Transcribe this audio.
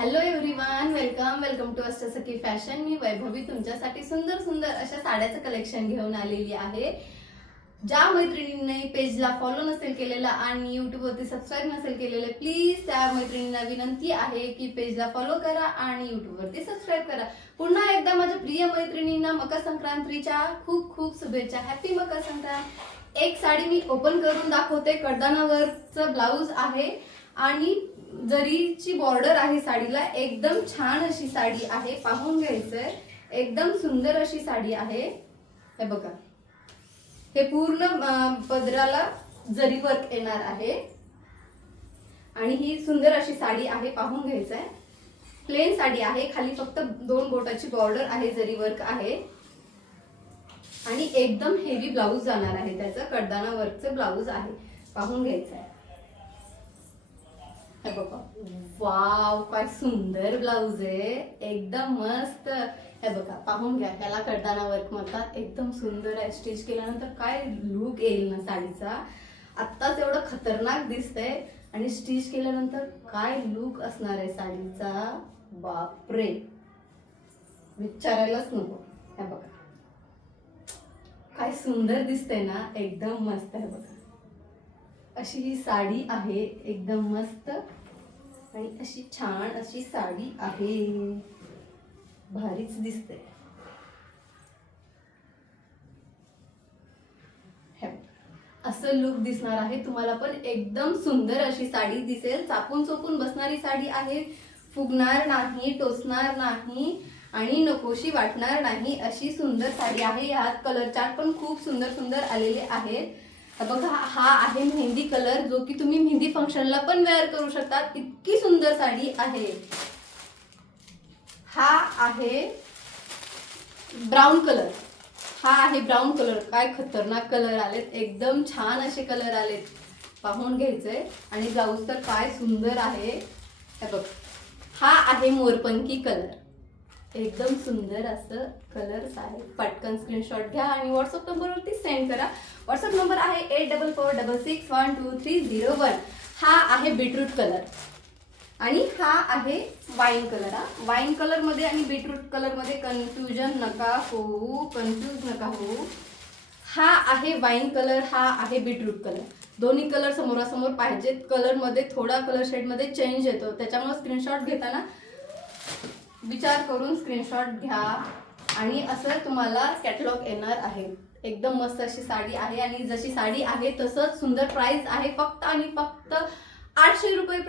Hello everyone, welcome to Ashtasakhi fashion. मी वैभवी तुमच्यासाठी सुंदर सुंदर अशा साड्याचं कलेक्शन घेऊन आलेली आहे. ज्या मैत्रिणींनी पेजला फॉलो नसेल केलेला आणि युट्यूबवरती सबस्क्राईब नसेल केलेलं, प्लीज त्या मैत्रिणींना विनंती आहे की पेजला फॉलो करा आणि युट्यूबवरती सबस्क्राईब करा. पुन्हा एकदा माझ्या प्रिय मैत्रिणींना मकर संक्रांतीच्या खूप खूप शुभेच्छा. हॅपी मकर संक्रांत. एक साडी मी ओपन करून दाखवते. कडदानावरचं ब्लाऊज आहे आणि जरीची बॉर्डर आहे साडीला. एकदम छान अशी साडी आहे, पाहून घ्यायचंय. एकदम सुंदर अशी साडी आहे. हे बघा, हे पूर्ण पदराला जरी वर्क येणार आहे आणि ही सुंदर अशी साडी आहे, पाहून घ्यायचंय. प्लेन साडी आहे, खाली फक्त 2 बोटाची बॉर्डर आहे, जरी वर्क आहे आणि एकदम हेवी ब्लाऊज जाणार आहे. त्याचं कडदाना वर्कचं ब्लाऊज आहे, पाहून घ्यायचंय. हे बघा, वाव, काय सुंदर ब्लाऊज आहे, एकदम मस्त. हे बघा, पाहून घ्या. ह्याला कडदाना वर्क म्हणतात. एकदम सुंदर आहे. स्टिच केल्यानंतर काय लुक येईल ना साडीचा. आत्ताच एवढं खतरनाक दिसतंय आणि स्टिच केल्यानंतर काय लुक असणार आहे साडीचा, बापरे, विचारायलाच नको. हे बघा, काय सुंदर दिसतंय ना, एकदम मस्त. आहे बघा, अशी ही साडी आहे, एकदम मस्त आणि अशी छान अशी साडी आहे, भारीच दिसते. असं लुक दिसणार आहे तुम्हाला पण. एकदम सुंदर अशी साडी दिसेल. चापून चोपून बसणारी साडी आहे, फुगणार नाही, टोचणार नाही आणि नकोशी वाटणार नाही, अशी सुंदर साडी आहे. यात कलर चार्ट पण खूप सुंदर सुंदर आलेले आहेत. बघा, हा आहे मेहंदी कलर, जो की तुम्ही मेहंदी फंक्शनला पण वेअर करू शकता. इतकी सुंदर साडी आहे. हा आहे ब्राऊन कलर. हा आहे ब्राऊन कलर. काय खतरनाक कलर आलेत, एकदम छान असे कलर आलेत, पाहून घ्यायचंय. आणि ब्लाऊज तर काय सुंदर आहे. हे बघ, हा आहे मोरपंखी कलर. एकदम सुंदर असं कलर्स आहे. पटकन स्क्रीनशॉट घ्या आणि व्हॉट्सअप नंबरवरती सेंड करा. व्हॉट्सअप नंबर आहे 8446612301. हा आहे बीटरूट कलर आणि हा आहे वाईन कलर. वाईन कलर मध्ये आणि बीटरूट कलर मध्ये कन्फ्यूज नका होऊ. हा आहे वाईन कलर, हा आहे बीटरूट कलर. दोन्ही कलर समोरासमोर पाहिजेत. कलर मध्ये थोडा कलर शेड मध्ये चेंज येतो, त्याच्यामुळे स्क्रीनशॉट घेताना विचार करून स्क्रीनशॉट घ्या. आणि असं तुम्हाला कॅटलॉग येणार आहे. एकदम मस्त अशी साडी आहे आणि जशी साडी आहे तसंच सुंदर प्राइस आहे. फक्त आणि फक्त 800 रुपये प्राइस.